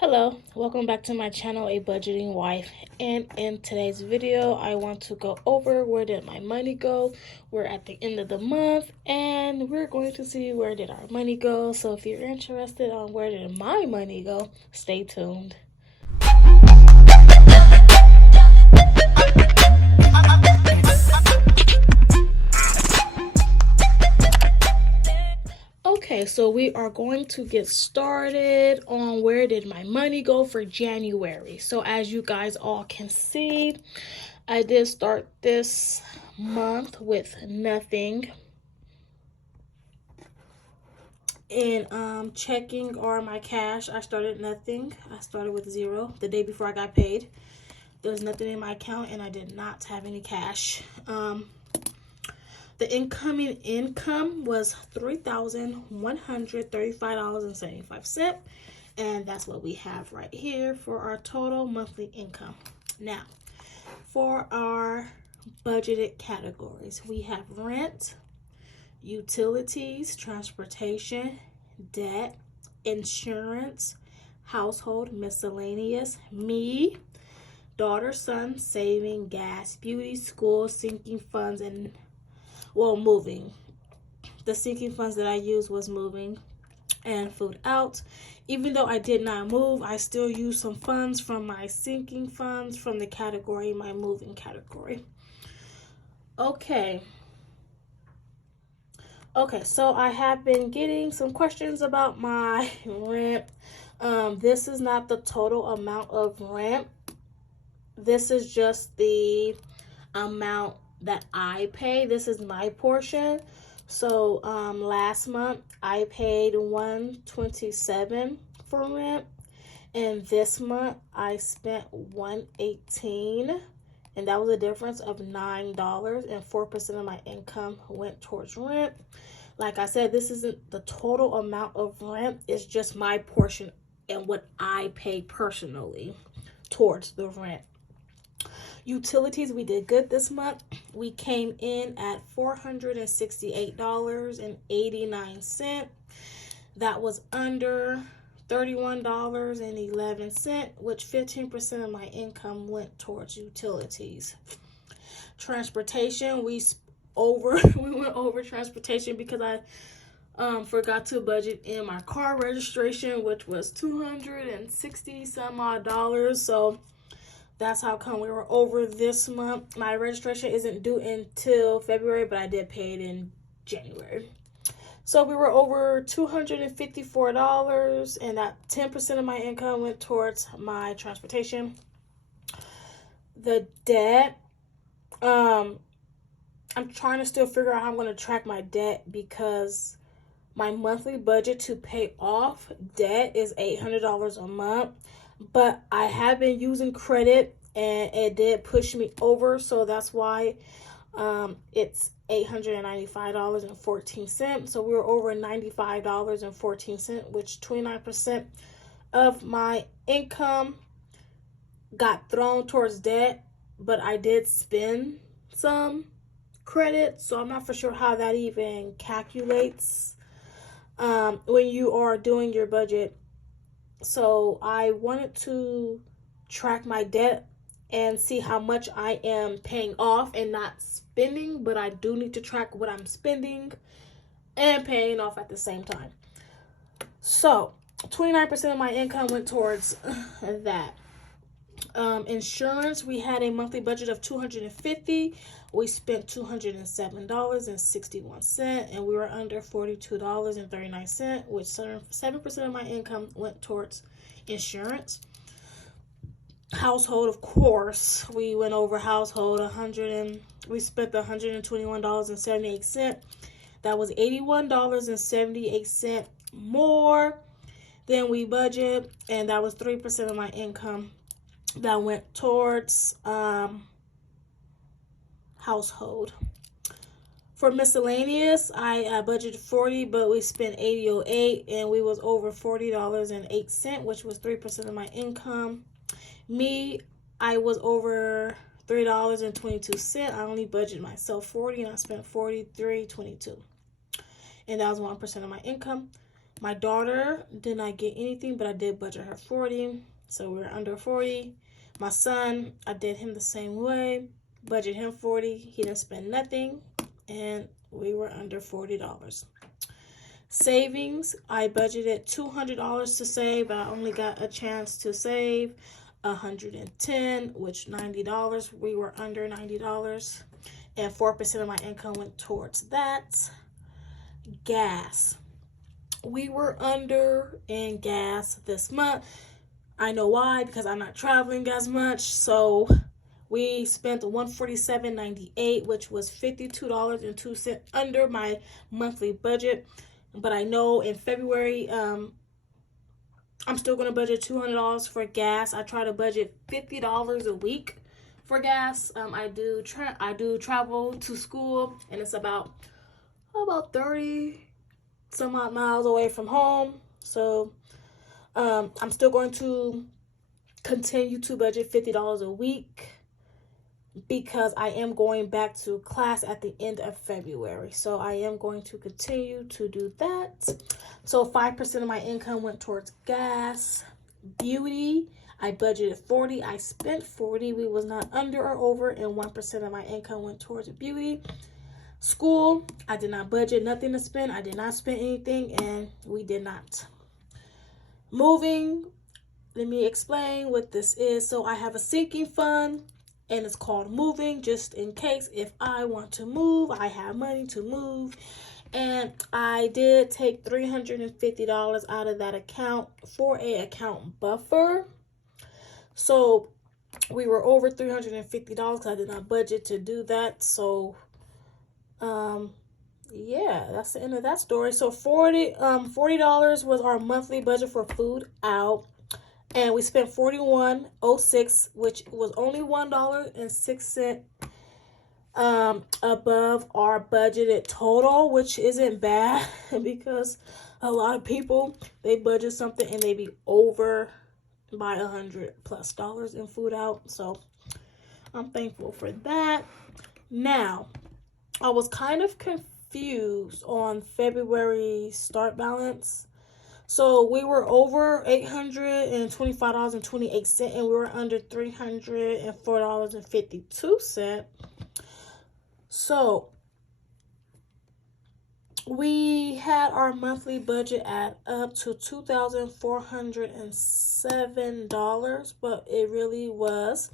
Hello, welcome back to my channel, A Budgeting Wife. And in today's video, I want to go over where did my money go. We're at the end of the month and we're going to see where did our money go. So if you're interested on where did my money go, stay tuned. Okay, so we are going to get started on where did my money go for January. So as you guys all can see, I did start this month with nothing. And checking or my cash, I started nothing. I started with zero the day before I got paid. There was nothing in my account and I did not have any cash. The incoming income was $3,135.75, and that's what we have right here for our total monthly income. Now, for our budgeted categories, we have rent, utilities, transportation, debt, insurance, household, miscellaneous, me, daughter, son, saving, gas, beauty, school, sinking funds, and moving. The sinking funds that I used was moving and food out. Even though I did not move, I still used some funds from my sinking funds from the category, my moving category. Okay, so I have been getting some questions about my rent. This is not the total amount of rent. This is just the amount that I pay. This is my portion. So last month I paid $127 for rent, and this month I spent $118, and that was a difference of $9, and 4% of my income went towards rent. Like I said, this isn't the total amount of rent, it's just my portion and what I pay personally towards the rent. Utilities, we did good this month. We came in at $468.89. That was under $31.11, which 15% of my income went towards utilities. Transportation, we went over transportation because I forgot to budget in my car registration, which was $260 some odd dollars. So that's how come we were over this month. My registration isn't due until February, but I did pay it in January. So we were over $254, and that 10% of my income went towards my transportation. The debt, I'm trying to still figure out how I'm going to track my debt because my monthly budget to pay off debt is $800 a month. But I have been using credit and it did push me over, so that's why it's $895.14. So we were over $95.14, which 29% of my income got thrown towards debt, but I did spend some credit, so I'm not for sure how that even calculates when you are doing your budget. So I wanted to track my debt and see how much I am paying off and not spending, but I do need to track what I'm spending and paying off at the same time. So 29% of my income went towards that. Insurance, we had a monthly budget of $250. We spent $207.61, and we were under $42.39, which 7% of my income went towards insurance. Household, of course, we went over household. We spent $121.78. That was $81.78 more than we budget, and that was 3% of my income that went towards household. For miscellaneous, I budgeted $40, but we spent $80.08, and we was over $40.08, which was 3% of my income. Me, I was over $3.22. I only budgeted myself $40, and I spent $43.22, and that was 1% of my income. My daughter did not get anything, but I did budget her 40, so we were under 40. My son, I did him the same way, budget him 40. He didn't spend nothing, and we were under $40. Savings, I budgeted $200 to save, but I only got a chance to save $110, which $90. We were under $90, and 4% of my income went towards that. Gas, we were under in gas this month. I know why, because I'm not traveling as much. So we spent $147.98, which was $52.02 under my monthly budget. But I know in February, I'm still going to budget $200 for gas. I try to budget $50 a week for gas. I do travel to school, and it's about 30 some odd miles away from home. So I'm still going to continue to budget $50 a week because I am going back to class at the end of February. So I am going to continue to do that. So 5% of my income went towards gas. Beauty, I budgeted 40. I spent 40. We was not under or over, and 1% of my income went towards beauty. School, I did not budget nothing to spend. I did not spend anything, and we did not. Moving, let me explain what this is. So I have a sinking fund, and it's called moving, just in case if I want to move, I have money to move. And I did take $350 out of that account for an account buffer. So we were over $350 because I did not budget to do that. So yeah, that's the end of that story. So $40 was our monthly budget for food out, and we spent $41.06, which was only $1.06 above our budgeted total, which isn't bad because a lot of people, they budget something and they be over by $100+ in food out. So I'm thankful for that. Now, I was kind of confused on February start balance. So we were over $825.28, and we were under $304.52. So we had our monthly budget at up to $2,407, but it really was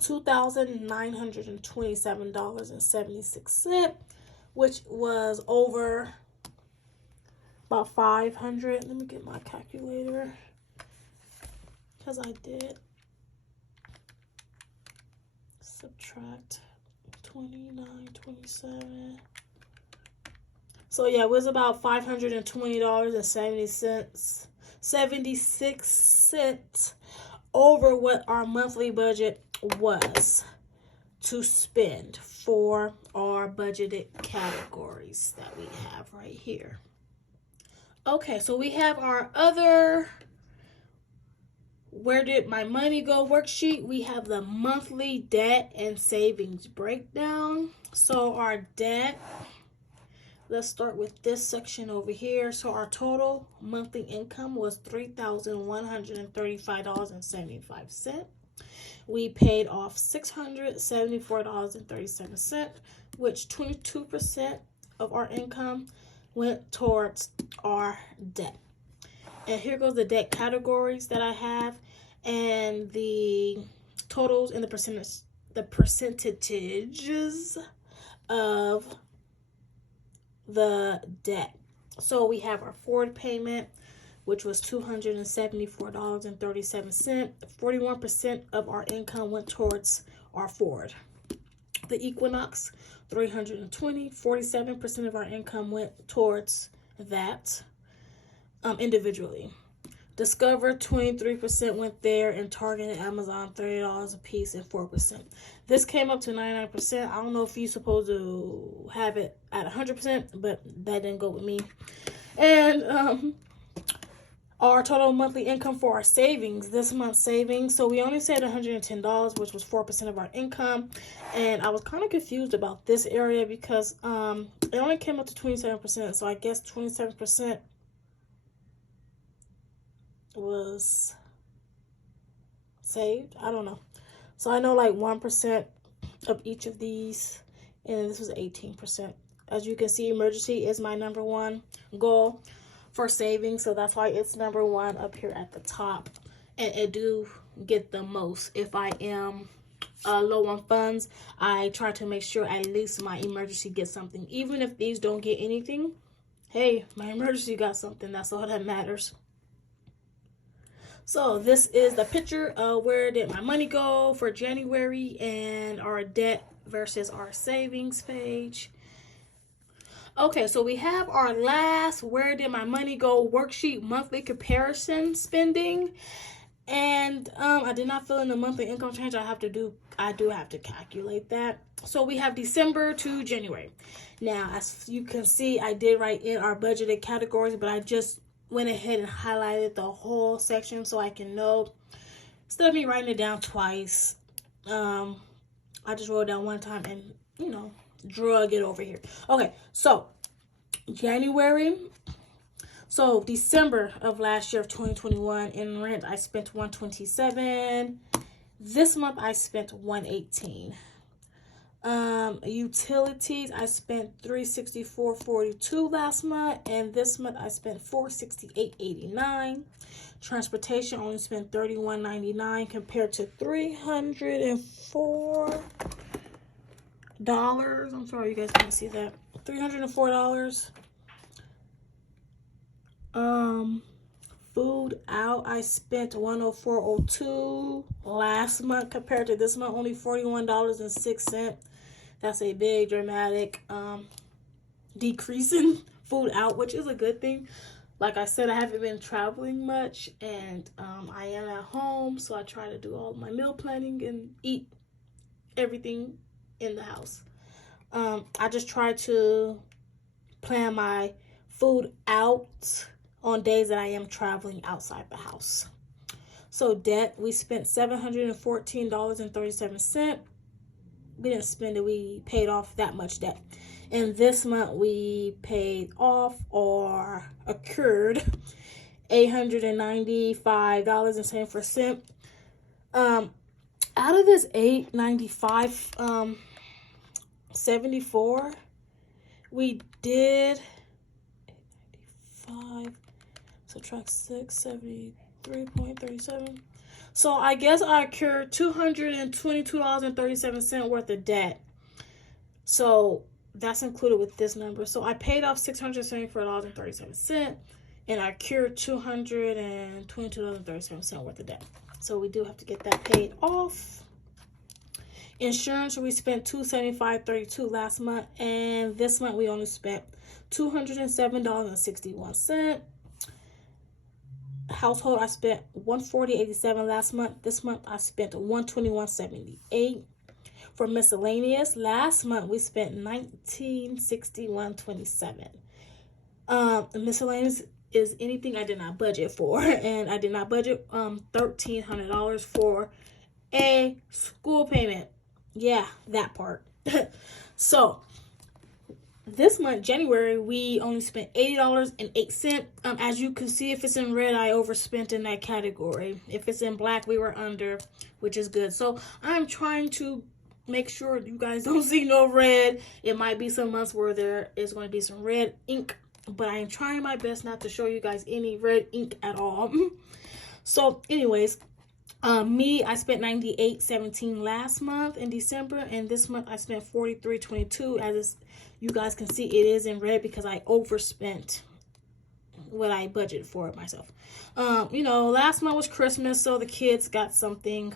$2,927.76, which was over about 500. Let me get my calculator because I did subtract 29.27. So yeah, it was about $520.76 over what our monthly budget was to spend for our budgeted categories that we have right here. Okay, so we have our other where did my money go worksheet. We have the monthly debt and savings breakdown. So our debt, let's start with this section over here. So our total monthly income was $3,135.75. We paid off $674.37, which 22% of our income went towards our debt. And here goes the debt categories that I have and the totals and the percentages of the debt. So we have our Ford payment, which was $274.37. 41% of our income went towards our Ford. The Equinox, $320. 47% of our income went towards that individually. Discover, 23% went there, and Target and Amazon, $30 a piece and 4%. This came up to 99%. I don't know if you're supposed to have it at 100%, but that didn't go with me. And our total monthly income for our savings, this month's savings, so we only saved $110, which was 4% of our income. And I was kind of confused about this area because it only came up to 27%. So I guess 27% was saved. I don't know. So I know like 1% of each of these, and this was 18%. As you can see, emergency is my number one goal for saving, so that's why it's number one up here at the top. And it do get the most. If I am low on funds, I try to make sure at least my emergency gets something. Even if these don't get anything, hey, my emergency got something. That's all that matters. So this is the picture of where did my money go for January and our debt versus our savings page. Okay, so we have our last where did my money go worksheet, monthly comparison spending. And I did not fill in the monthly income change. I do have to calculate that. So we have December to January. Now, as you can see, I did write in our budgeted categories, but I just went ahead and highlighted the whole section so I can know. Instead of me writing it down twice, I just wrote it down one time and, drug it over here. Okay, so January. So December of last year of 2021 in rent, I spent $127. This month I spent $118. Utilities, I spent $364.42 last month, and this month I spent $468.89. Transportation only spent $31.99 compared to $304. I'm sorry, you guys can't see that. $304. Food out, I spent $104.02 last month compared to this month only $41.06. That's a big dramatic decrease in food out, which is a good thing. Like I said, I haven't been traveling much, and I am at home, so I try to do all my meal planning and eat everything in the house. I just try to plan my food out on days that I am traveling outside the house. So debt, we spent $714.37. We didn't spend it, we paid off that much debt. And this month we paid off or accrued $895.74. Out of this $895.74, we did 5 subtract 673.37. So I guess I accrued $222.37 worth of debt. So that's included with this number. So I paid off $674.37 and I accrued $222.37 worth of debt. So we do have to get that paid off. Insurance, we spent $275.32 last month, and this month we only spent $207.61. Household, I spent $140.87 last month. This month I spent $121.78. For miscellaneous, last month we spent $1961.27. Miscellaneous is anything I did not budget for, and I did not budget $1,300 for a school payment. Yeah, that part. So this month, January, we only spent $80.08. As you can see, if it's in red, I overspent in that category. If it's in black, we were under, which is good. So I'm trying to make sure you guys don't see no red. It might be some months where there is going to be some red ink, but I am trying my best not to show you guys any red ink at all. So anyways, I spent $98.17 last month in December, and this month I spent $43.22. As you guys can see, it is in red because I overspent what I budgeted for it myself. Last month was Christmas, so the kids got something.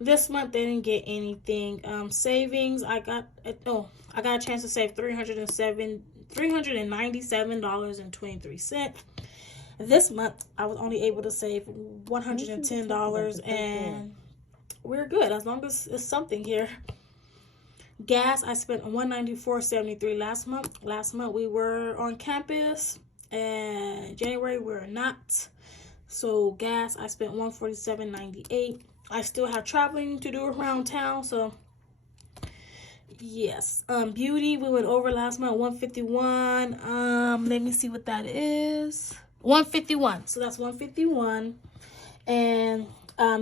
This month they didn't get anything. Savings, I got a chance to save $397.23. This month, I was only able to save $110, and we're good as long as it's something here. Gas, I spent $194.73 last month. Last month, we were on campus, and January, we were not. So gas, I spent $147.98. I still have traveling to do around town, so yes. Beauty, we went over last month, $151. Let me see what that is. 151. So that's 151. And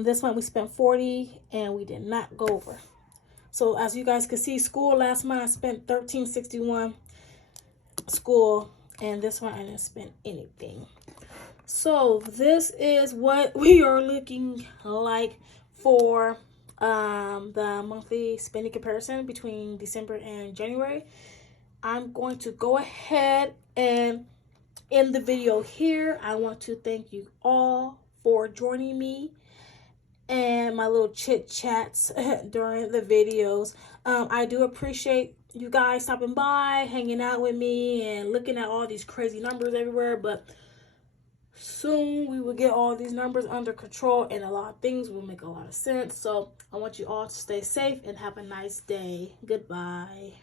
this month we spent 40 and we did not go over. So as you guys can see, school last month I spent 1361 school, and this one I didn't spend anything. So this is what we are looking like for the monthly spending comparison between December and January. I'm going to go ahead and end the video here. I want to thank you all for joining me and my little chit chats during the videos. I do appreciate you guys stopping by, hanging out with me, and looking at all these crazy numbers everywhere. But soon we will get all these numbers under control, and a lot of things will make a lot of sense. So I want you all to stay safe and have a nice day. Goodbye.